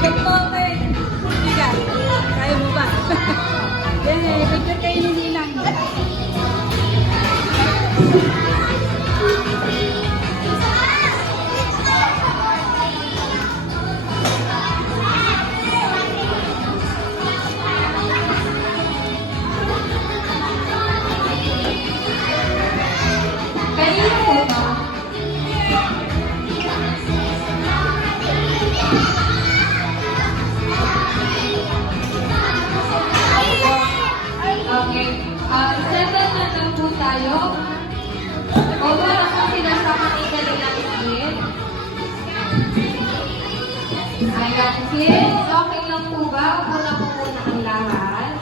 Bigat mo, okay. Bigat. Kaya mo ba? Eh, bigat kayo ni Ninang. Okay. Settle na lang po tayo. O wala po sila sa kanila nilang skin. Ayan, kids. Okay lang po ba? Upo na po muna ang lahat.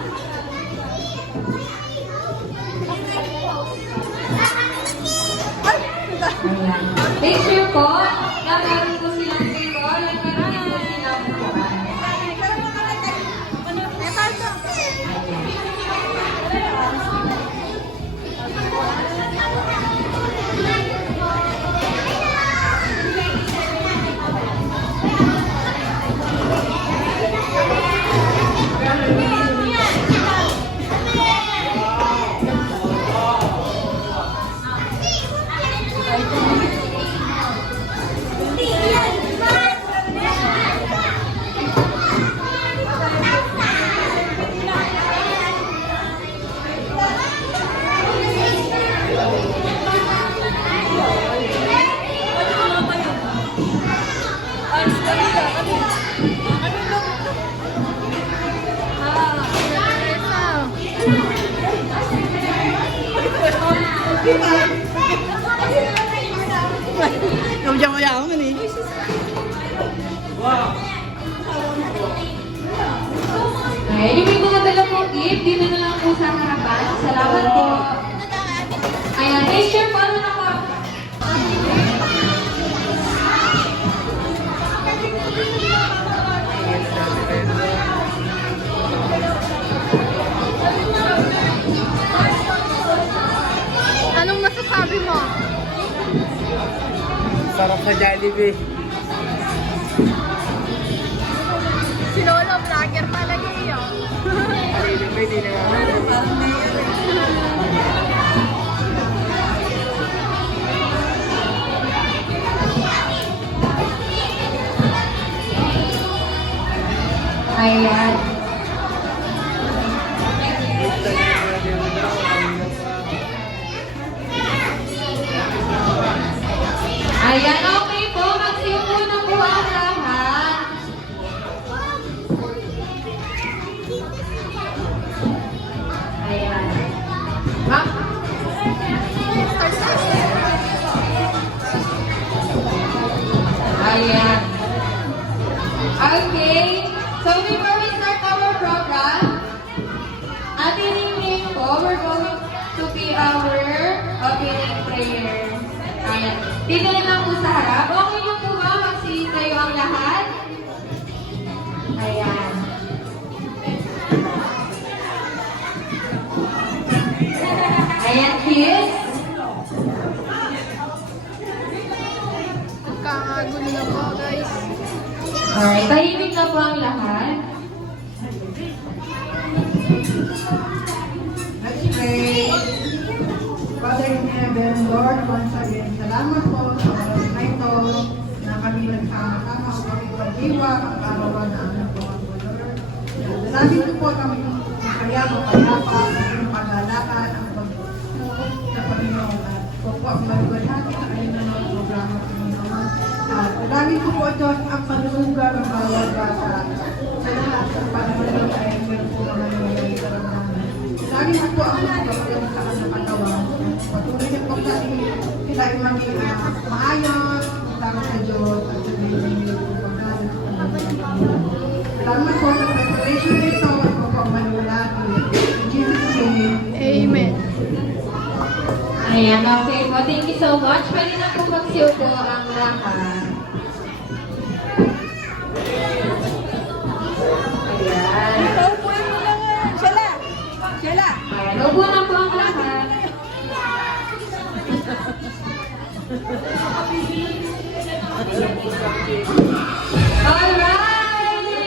Ayan. Make sure po na meron po silang table at meron po silang upuan. Kamu jangan yang ini. Okay, yung may mga dala po gift, dito na lang po sa harapan. Salamat po. Ayan, make sure po na po. Anong masasabi mo? Sarap sa Jollibee. Si Lolo, vlogger talaga iyo. Jollibee, di na nga. Ayan. Ayan, okay po. Magsiupo na po ang lahat. Ayan. Ayan. Okay. So before we start our program, ating po, we're going to be our opening prayer. Ayan. Dito na lang po sa harap. Okay na po ba? Magsitayo ang lahat. Ayan. Ayan, kids. Kakagulo na po, guys. Alright, tahimik na po ang lahat. Let's pray. Father in heaven, Lord, once again, salamat po sa oras na ito na kami nagsama-sama o kami pag-iwa ang karawan na aming Lord. Dalangin ko po kami kaya mapayapa ang pag-alakan ang pag-tutok sa Panginoon at po po ang maluwalhati sa kayo na mga programa sa Panginoon. At dalangin ko po Diyos ang panulugan ng bawat bata sa lahat sa panahon ay meron po mga nangyayari namin. Dalangin ko po ang mga kapatid sa kanyang katawan. Patuloy niyo po natin sila ay maging maayos, tama sa Diyos at sa Diyos salamat po sa preparation nito at po po ang maluwalhati. In Jesus' name, Amen. Ayan, okay po. Thank you so much. Pwede na po magsiupo ang lahat. Ayan. Paupuin mo lang yan. Shala! Shala! Ayan, upo na po ang lahat. Alright!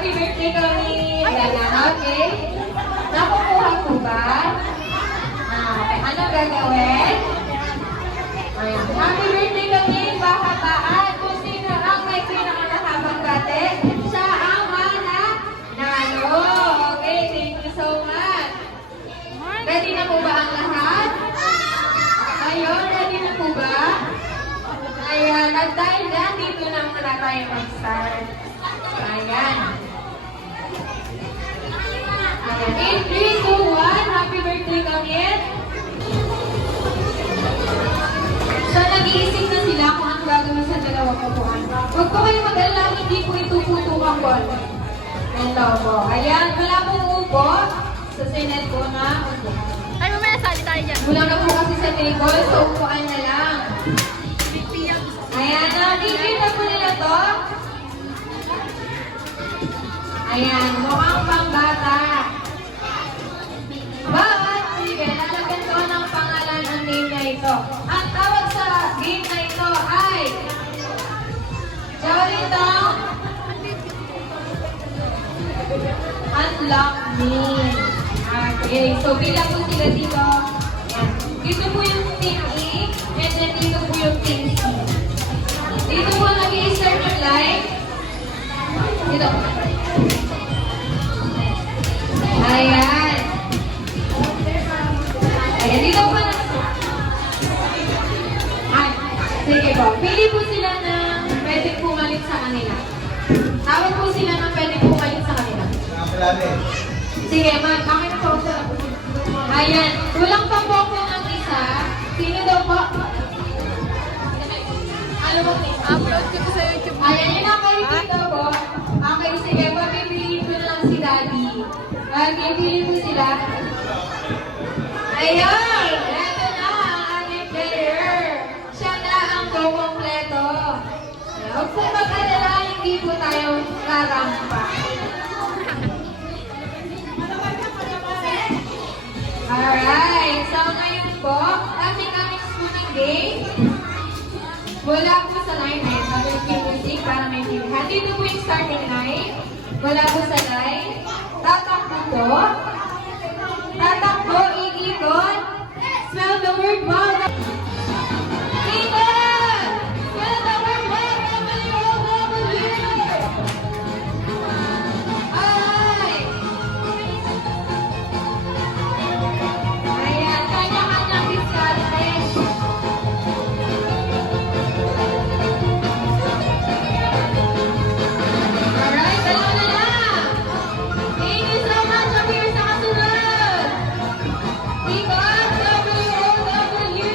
Happy birthday kami. Okay. Nakukuha po ba? Ano gagawin? Ayan. Happy birthday kami, bahataan. Kung sino ang may pinakamahabang bate, siya ang mananalo. Okay, thank you so much. Ready na po ba ang lahat? Ayun, ready na po ba? Ayan, at dahil na, dito na muna tayo mag-start. Ayan. Ayan, in 3, 2, 1, happy birthday kami. So, nag-iisip na sila kung ano gagawin sa dalawang kapuan. Huwag po kayo mag-alala, hindi po itututukan ko. Hello po. Ayan, wala pong upo. Sa sinet ko na upo. Ay, mamaya sali tayo dyan. Wala na po kasi sa table, so upuan na lang. Ayan, nakikita po nila to. Ayan, mukhang pang-bata. But, sige, lalagyan ko ng pangalan ang name niya ito. Ang tawag sa game na ito ay Jolitong Unlock Me. Okay, so bilang po sila dito. Ayan. Dito po yung team E, and then dito po yung team C. Dito po nag-i-start yung live. Dito. Ayan. Ayan, dito po na. Ay, sige po. Pili po sila ng pwedeng pumalit sa kanila. Tawag po sila ng pwedeng pumalit sa kanila. Sige, akin po sa... Ayan. Kulang pa po ako ng isa. Sino daw po? Ano po? Upload ko po sa YouTube. Ayan, yun ang kayo dito po. Okay, sige, papipiliin ko na lang si Daddy. Pipiliin ko sila. Ayun! Ito na ang aming player. Siya na ang kukumpleto. Huwag po mag-alala, hindi po tayo karampa. Alright, so ngayon po, aming muna game. Wala po sa line na sabi yung music para may feel. Dito po yung starting line. Wala po sa line. Tatakbo po. Tatakbo, iikot. Spell the word wow. Ikot! Spell the word wow. W-O-W. Alright. Ayan, kanya-kanyang diskarte. Alright, dalawa na lang. Thank you so much. Appear sa kasunod. Ikot, W-O-W.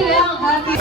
masayang happy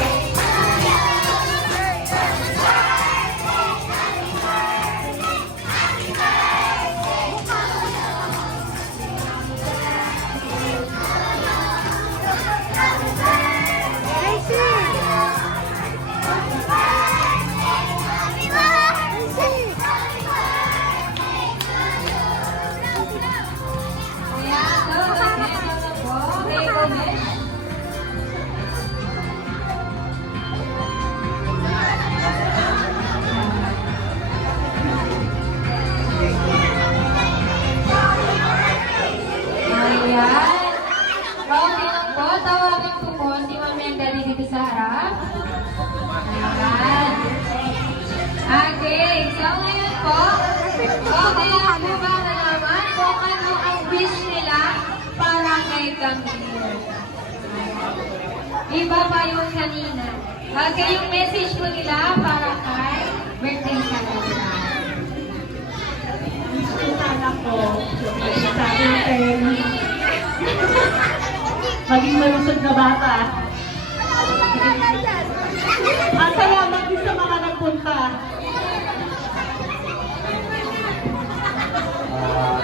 Ayan. Okay lang po. Tawagan ko po si Mami ang Daddy dito sa harap. Ayan. Okay. So ngayon po, okay lang po ba nalaman kung ano ang wish nila para kay Camille? Iba pa yung kanina. Okay, yung message po nila para kay birthday celebration. Sana po, sa akin, maging malusog na bata. At salamat din sa mga nagpunta.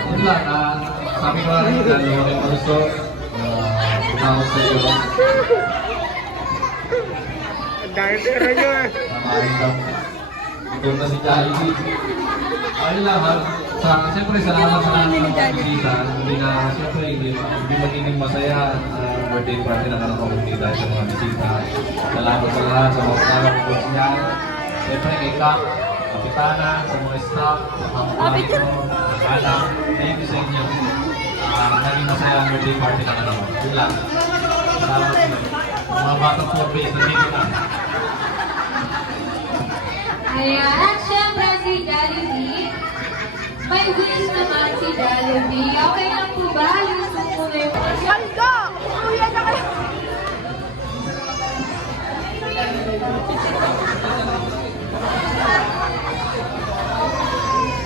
Yun lang, sabi ko lang dahil yung mga gusto, tumawag sa iyo. Ang dahil pera nyo eh. Maraming kang ikaw na si Jollibee. Ayun lang, siyempre salamat sa lahat ng mga bisita. Hindi na, siyempre, hindi magiging masaya ang birthday party na kalang komunidad sa mga bisita. Salamat sa lahat sa mga kasama ko niya. Siyempre kay Kap, Kapitana, sa mga staff, sa mga ko, anak, thank you sa inyo. Naging masaya ang birthday party na kalang ko. Yun lang. Salamat sa inyo. Mga batang 4 days, nandito na. Ayan, at syempre si Jollibee. May wish naman si Jollibee. Okay lang po ba? Yung sumunod. Aldo! Kuya na kayo!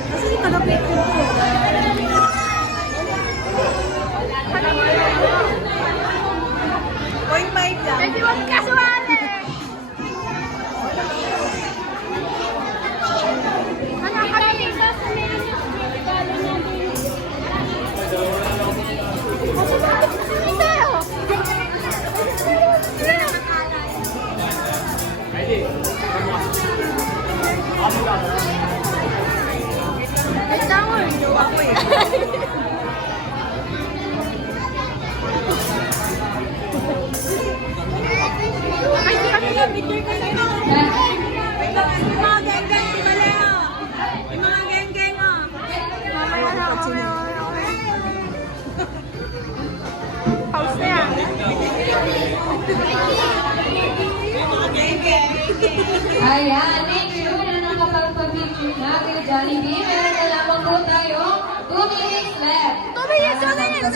Kasi si Kalapit ko po. Point mic lang. Kasi wag kasuali! Anak kami! House na yan. Ayan, thank you na nakapagpapicture na kay Jollibee. Meron na lamang po tayo 2 minutes left. 2 minutes, 2 minutes!